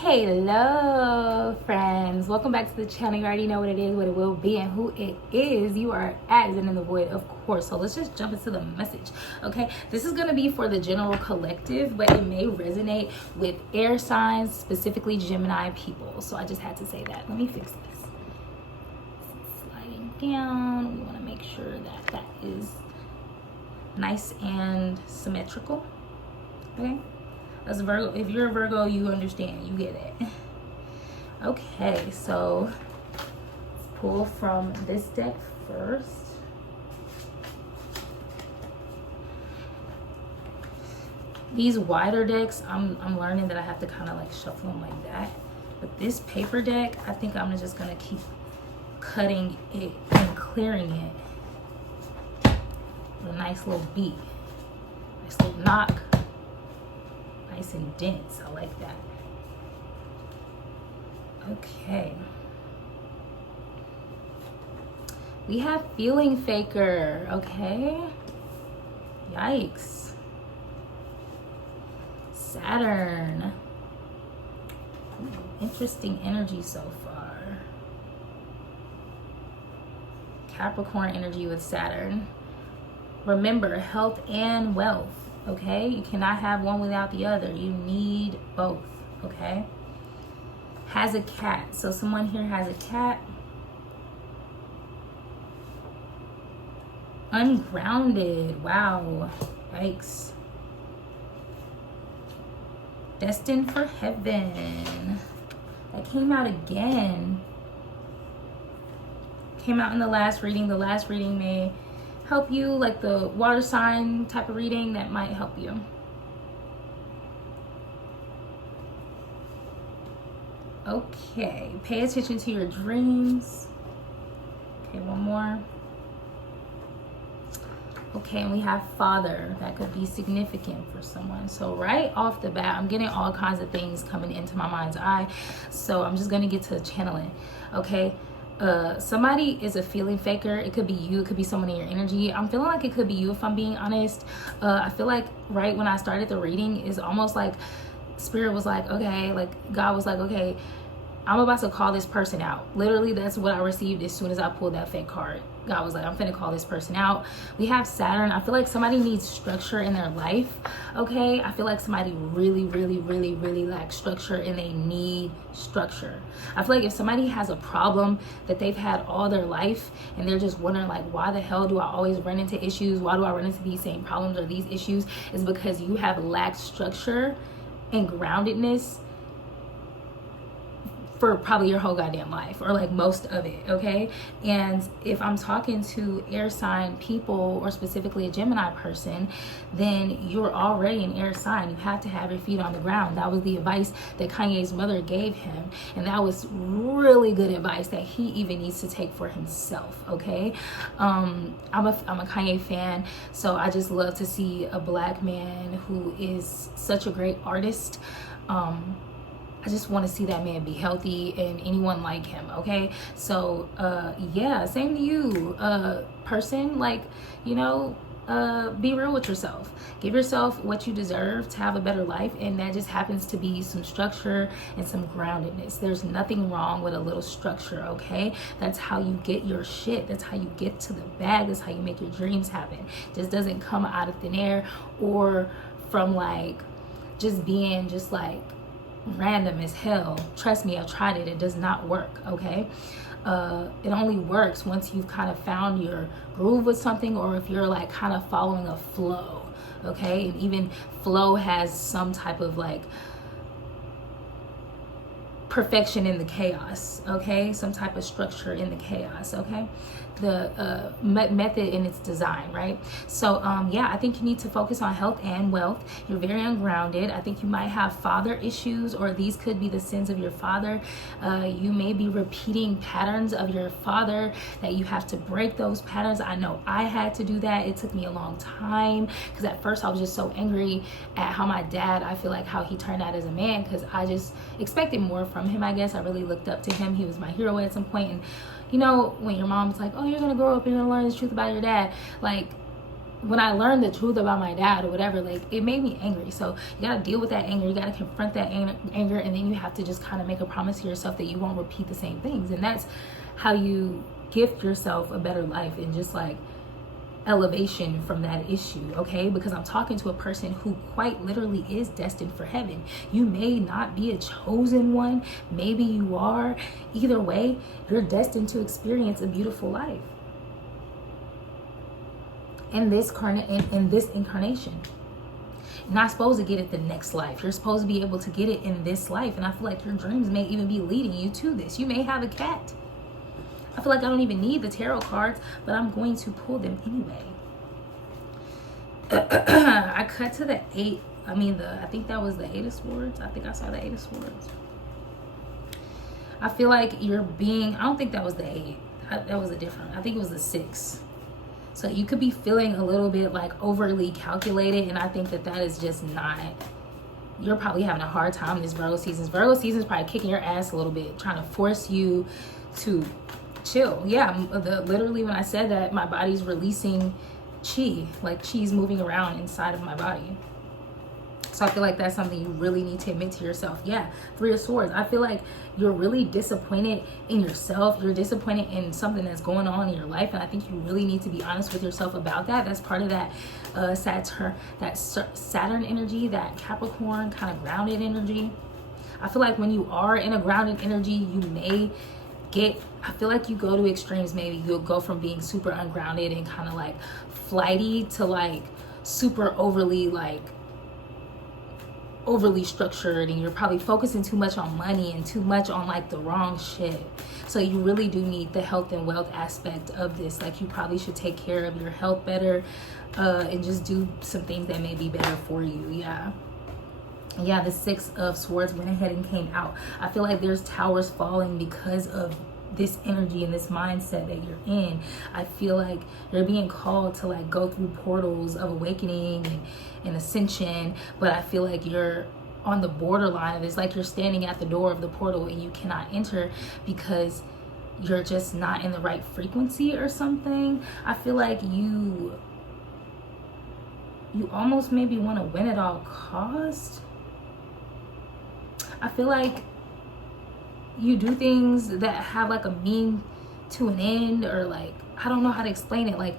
Hello friends, welcome back to the channel. You already know what it is, what it will be, and who it is. You are asking in the void, of course. So let's just jump into the message. Okay, this is going to be for the general collective, but it may resonate with air signs, specifically Gemini people. So I just had to say that. Let me fix this. Sliding down, we want to make sure that that is nice and symmetrical. Okay, as a Virgo, if you're a Virgo, you understand, you get it. Okay, so let's pull from this deck first. These wider decks, I'm learning that I have to kind of like shuffle them like that. But this paper deck, I think I'm just gonna keep cutting it and clearing it with a nice little beat, nice little knock. Nice and dense. I like that. Okay. We have feeling faker. Okay. Yikes. Saturn. Interesting energy so far. Capricorn energy with Saturn. Remember, health and wealth. Okay, you cannot have one without the other. You need both. Okay, has a cat. So someone here has a cat. Ungrounded. Wow. Yikes. Destined for heaven. That came out again. Came out in the last reading. The last reading may help you, like the water sign type of reading, that might help you. Okay, pay attention to your dreams. Okay, one more. Okay, and we have father. That could be significant for someone. So right off the bat, I'm getting all kinds of things coming into my mind's eye. So I'm just gonna get to channeling. Okay. Somebody is a feeling faker. It could be you, it could be someone in your energy. I'm feeling like it could be you, if I'm being honest. I feel like right when I started the reading, is almost like spirit was like, okay, like God was like, okay, I'm about to call this person out. Literally, that's what I received as soon as I pulled that fake card. God was like, I'm finna call this person out. We have Saturn. I feel like somebody needs structure in their life. Okay, I feel like somebody really lacks structure, and they need structure. I feel like if somebody has a problem that they've had all their life, and they're just wondering like, why the hell do I always run into issues? Why do I run into these same problems or these issues? Is because you have lacked structure and groundedness for probably your whole goddamn life, or like most of it. Okay, and if I'm talking to air sign people, or specifically a Gemini person, then you're already an air sign. You have to have your feet on the ground. That was the advice that Kanye's mother gave him, and that was really good advice that he even needs to take for himself. Okay, I'm a Kanye fan, so I just love to see a black man who is such a great artist. I just want to see that man be healthy, and anyone like him. Okay, so yeah, same to you, person. Like, you know, be real with yourself. Give yourself what you deserve to have a better life, and that just happens to be some structure and some groundedness. There's nothing wrong with a little structure. Okay, that's how you get your shit. That's how you get to the bag. That's how you make your dreams happen. It just doesn't come out of thin air, or from like just being just like random as hell. Trust me, I've tried it. It does not work. Okay, it only works once you've kind of found your groove with something, or if you're like kind of following a flow. Okay, and even flow has some type of like perfection in the chaos. Okay, some type of structure in the chaos. Okay, the method in its design, right? So yeah, I think you need to focus on health and wealth. You're very ungrounded. I think you might have father issues, or these could be the sins of your father. You may be repeating patterns of your father that you have to break those patterns. I know I had to do that. It took me a long time, because at first I was just so angry at how my dad, I feel like how he turned out as a man, because I just expected more from him. I guess I really looked up to him. He was my hero at some point. And you know, when your mom's like, oh, you're gonna grow up and you're gonna learn the truth about your dad, like when I learned the truth about my dad or whatever, like, it made me angry. So you gotta deal with that anger. You gotta confront that anger, and then you have to just kind of make a promise to yourself that you won't repeat the same things. And that's how you gift yourself a better life and just like elevation from that issue, okay? Because I'm talking to a person who quite literally is destined for heaven. You may not be a chosen one, maybe you are. Either way, you're destined to experience a beautiful life in this incarnation. You're not supposed to get it the next life. You're supposed to be able to get it in this life. And I feel like your dreams may even be leading you to this. You may have a cat. I feel like I don't even need the tarot cards, but I'm going to pull them anyway. I cut to the eight. I think that was the Eight of Swords. I think I saw the Eight of Swords. I feel like you're being, I don't think that was the eight. That was a different, I think it was the six. So you could be feeling a little bit like overly calculated, and I think that that is just not, you're probably having a hard time this Virgo season. Virgo season is probably kicking your ass a little bit, trying to force you to chill. Yeah, literally when I said that, my body's releasing chi, like chi's moving around inside of my body. So I feel like that's something you really need to admit to yourself. Yeah, Three of Swords. I feel like you're really disappointed in yourself. You're disappointed in something that's going on in your life. And I think you really need to be honest with yourself about that. That's part of that Saturn energy, that Capricorn kind of grounded energy. I feel like when you are in a grounded energy, you may get, I feel like you go to extremes. Maybe you'll go from being super ungrounded and kind of like flighty to like super overly structured, and you're probably focusing too much on money and too much on like the wrong shit. So you really do need the health and wealth aspect of this. Like, you probably should take care of your health better, and just do some things that may be better for you. Yeah, the Six of Swords went ahead and came out. I feel like there's towers falling because of this energy and this mindset that you're in. I feel like you're being called to like go through portals of awakening and ascension, but I feel like you're on the borderline of this. Like, you're standing at the door of the portal and you cannot enter because you're just not in the right frequency or something. I feel like you almost maybe want to win at all costs. I feel like you do things that have like a mean to an end, or like, I don't know how to explain it. Like,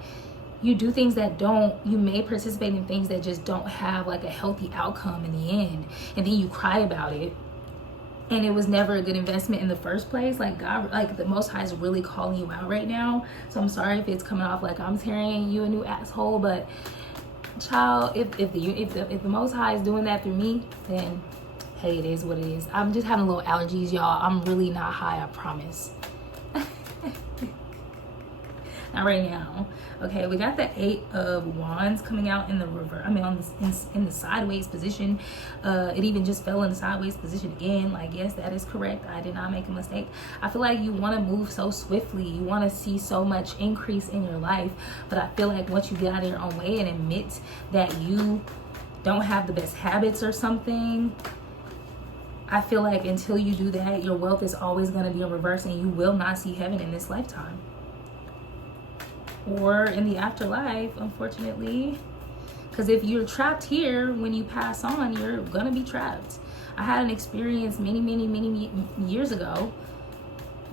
you do things that you may participate in things that just don't have like a healthy outcome in the end. And then you cry about it. And it was never a good investment in the first place. Like, God, like the Most High is really calling you out right now. So I'm sorry if it's coming off like I'm tearing you a new asshole, but child, if the Most High is doing that through me, then hey, it is what it is. I'm just having little allergies, y'all. I'm really not high, I promise. Not right now. Okay, we got the Eight of Wands coming out in the reverse. In the sideways position. It even just fell in the sideways position again. Like, yes, that is correct. I did not make a mistake. I feel like you want to move so swiftly. You want to see so much increase in your life. But I feel like once you get out of your own way and admit that you don't have the best habits or something, I feel like until you do that, your wealth is always going to be in reverse, and you will not see heaven in this lifetime or in the afterlife, unfortunately. Because if you're trapped here, when you pass on, you're going to be trapped. I had an experience many years ago,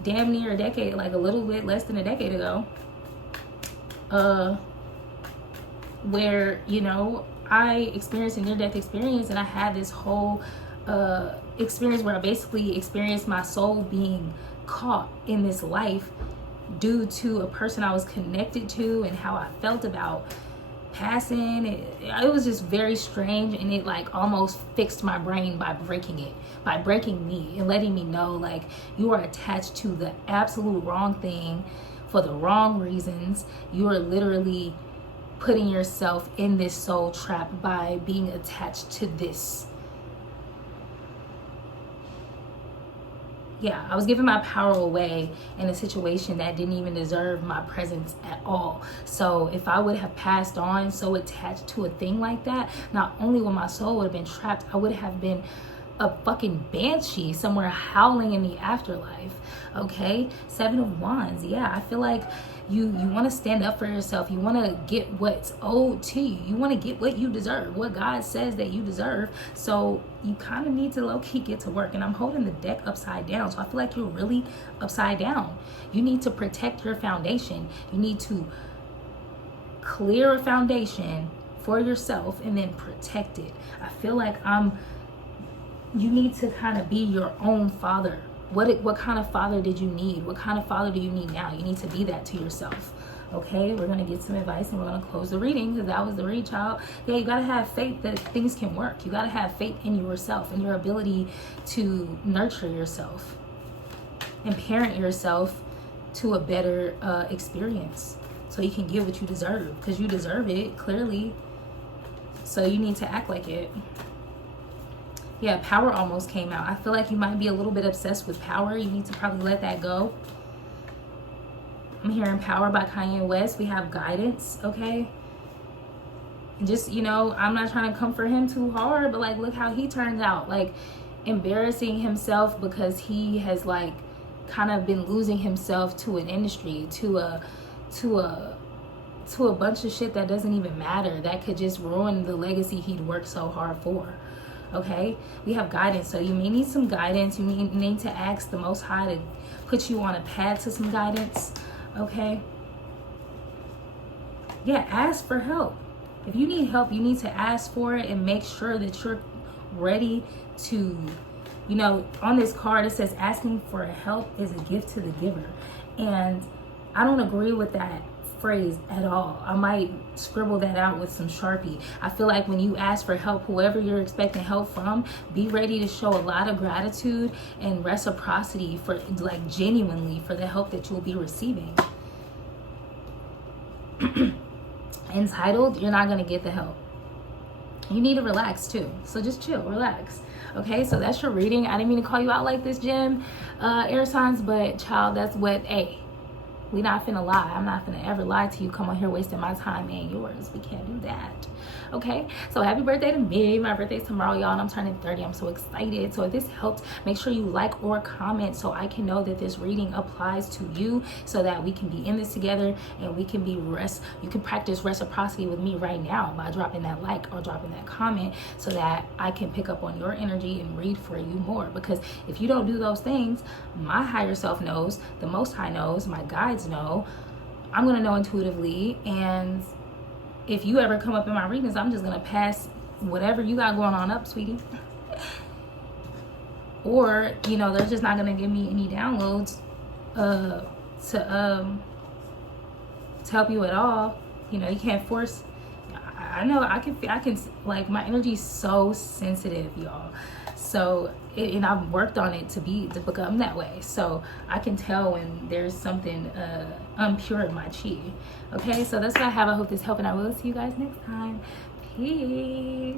damn near a decade, like a little bit less than a decade ago, where, you know, I experienced a near-death experience, and I had this whole experience where I basically experienced my soul being caught in this life due to a person I was connected to and how I felt about passing. It was just very strange, and it like almost fixed my brain by breaking me and letting me know, like, you are attached to the absolute wrong thing for the wrong reasons. You are literally putting yourself in this soul trap by being attached to this. Yeah, I was giving my power away in a situation that didn't even deserve my presence at all. So if I would have passed on so attached to a thing like that, not only would my soul would have been trapped, I would have been a fucking banshee somewhere howling in the afterlife. Okay, 7 of Wands. Yeah, I feel like you want to stand up for yourself. You want to get what's owed to you. You want to get what you deserve, what God says that you deserve. So you kind of need to low-key get to work. And I'm holding the deck upside down, so I feel like you're really upside down. You need to protect your foundation. You need to clear a foundation for yourself and then protect it. I feel like you need to kind of be your own father. What kind of father did you need? What kind of father do you need now? You need to be that to yourself. Okay, we're going to get some advice and we're going to close the reading, because that was the read, child. Yeah, you got to have faith that things can work. You got to have faith in yourself and your ability to nurture yourself and parent yourself to a better experience, so you can get what you deserve, because you deserve it, clearly. So you need to act like it. Yeah, power almost came out. I feel like you might be a little bit obsessed with power. You need to probably let that go. I'm hearing Power by Kanye West. We have guidance, okay? And just, you know, I'm not trying to comfort him too hard, but like, look how he turns out. Like, embarrassing himself because he has like kind of been losing himself to an industry, to a bunch of shit that doesn't even matter, that could just ruin the legacy he'd worked so hard for. Okay, we have guidance. So you may need some guidance. You need to ask the Most High to put you on a path to some guidance. Okay, yeah, ask for help. If you need help, you need to ask for it and make sure that you're ready to, you know, on this card it says asking for help is a gift to the giver, and I don't agree with that phrase at all. I might scribble that out with some Sharpie. I feel like when you ask for help, whoever you're expecting help from, be ready to show a lot of gratitude and reciprocity, for like genuinely, for the help that you'll be receiving. Entitled, you're not going to get the help. You need to relax too. So just chill, relax. Okay, so that's your reading. I didn't mean to call you out like this, Gem, air signs, but child, that's what, hey, we not finna lie. I'm not finna ever lie to you. Come on here wasting my time and yours. We can't do that. Okay, so happy birthday to me. My birthday's tomorrow, y'all, and I'm turning 30. I'm so excited. So if this helped, make sure you like or comment so I can know that this reading applies to you, so that we can be in this together and we can be you can practice reciprocity with me right now by dropping that like or dropping that comment, so that I can pick up on your energy and read for you more. Because if you don't do those things, my higher self knows, the Most High knows, my guides know, I'm gonna know intuitively. And if you ever come up in my readings, I'm just gonna pass whatever you got going on up, sweetie. Or, you know, they're just not gonna give me any downloads to help you at all. You know, you can't force. I know I can like, my energy is so sensitive, y'all. So and I've worked on it to become that way. So I can tell when there's something impure in my chi. Okay, so that's what I have. I hope this helped, and I will see you guys next time. Peace.